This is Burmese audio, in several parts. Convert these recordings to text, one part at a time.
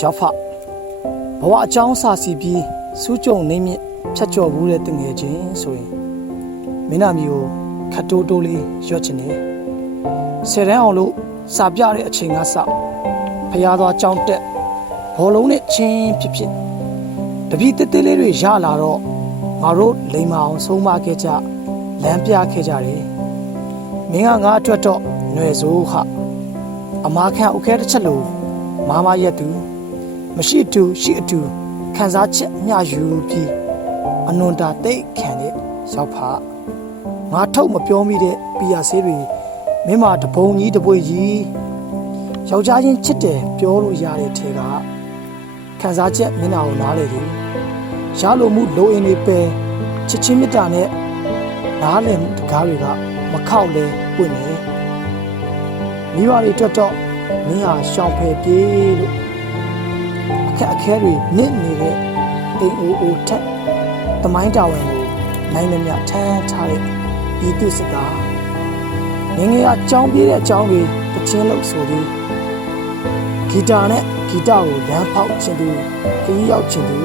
ရောက်ဖဘဝအကြောင်းစာစီပြီးစူးကြုံနေမြင့်ဖြတ်ကျော်ဘူးတဲ့တငယ်ချင်းဆိုရင်မင်းနာမီကိုခတ်တိုးတိုးလေးရွတ်ချင်တယ်ဆယ်တန်းအောင်လို့စာပြတဲ့အချိန်ကစဖျားသွားကြောင်းတက်ဘောလုံးနဲ့ချင်းဖြစ်ဖြစ်တပည့်တက်တက်လေးတွေရလာတော့ငါတို့လိမ်မအောင်ဆုံးမခဲ့ကြလမ်းပြခဲ့ကြတယ်မင်းကငါအတွက်တော့ຫນွယ်စိုးဟာအမားခံအုတ်ခဲတစ်ချက်လို့မာမရက်သူမရှိတူရှိအတူခံစားချက်မျှယူပြီးအနွန်တာတိတ်ခံတဲ့ရောက်ဖငါထုတ်မပြောမိတဲ့ပီယာဆေးတွေမင်းမတပုံကြီးတပွေကြီးယောက်ျားချင်းချစ်တယ်ပြောလို့ရတဲ့ထဲကခံစားချက်မျက်နှာကိုနားလေတယ်ရလို့မှုလိုအင်းတွေပဲချစ်ချင်းမြတ်တာနဲ့နားလည်တကားတွေကမခောက်လဲပွင့်နေမိဘတွေအတွက်တော့မင်းဟာရှောင်ဖယ်ပြေးလို့အခက်အခဲတွေနစ်နေတဲ့တိမ်အိုထက်တမိုင်းတာဝန်ကိုနိုင်နေမြထမ်းထားတဲ့ဒီသူစကားငငယ်အကြောင်းပြေးတဲ့အကြောင်းတွေတချင်းလို့ဆိုပြီးဂီတာနဲ့ဂီတာကိုလမ်းဖောက်ချင်သူခရီးရောက်ချင်သူ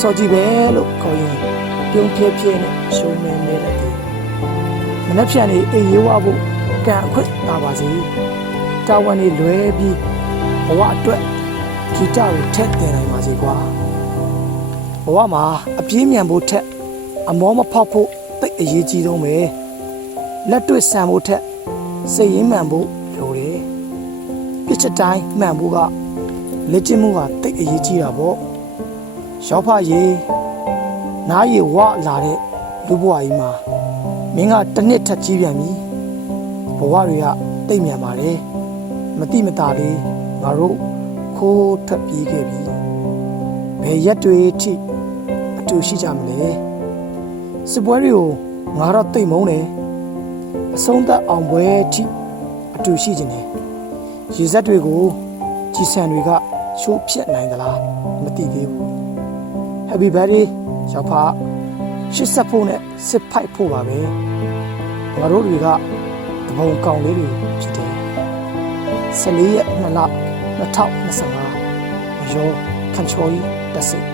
စောကြည့်ပဲလို့ခေါ်ရင်ပြုံးဖြဲဖြဲနဲ့ရှုံးနေနေတဲ့ဒီမနှက်ဖြန်နေအေးရွားဖို့ကံအခွင့်တာပါစေတာဝန်တွေလွဲပြီးဘဝအတွက်ဂီတကိုထက်တင်နိုင်ပါစေကွာဘဝမှာအပြေးမြန်ဖို့ထက်အမောမဖောက်ဖို့တိတ်အရေးကြီးဆုံးပဲလက်တွေ့ဆန်ဖို့ထက်စိတ်ရင်းမှန်ဖို့လိုတယ်ပြစ်ချက်တိုင်းမှန်ဖို့ကလက်ကျင့်မှုဟာတိတ်အရေးကြီးတာပေါ့ရောက်ဖရေနားရဝလာတဲ့လူဘဝကြီးမှာမင်းကတစ်နှစ်ထက်ကြီးပြန်ပြီဘဝတွေကတိတ်မြန်ပါတယ်မတိမတာလေးငါတို့ခိုးထွက်ပြေးခဲ့ပြီဘယ်ရက်တွေထိအတူရှိကြမလဲစစ်ပွဲတွေကိုငါတော့တိတ်မုန်းတယ်အဆုံးသတ်အောင်ပွဲထိအတူရှိခြင်းနဲ့ရေစက်တွေကိုကြီးစံတွေကချိုးဖြက်နိုင်သလားမသိသေးဘူး Happy birthday ရောက်ဖရှစ်ဆက်ဖို့နဲ့စစ်ဖိုက်ဖို့ပါပဲငါတို့တွေကတဘုံကောင်လေးတွေဖြစ်တယ်14ရက်2လ2025ရောခန့်ချော်ကြီးတက်စိတ်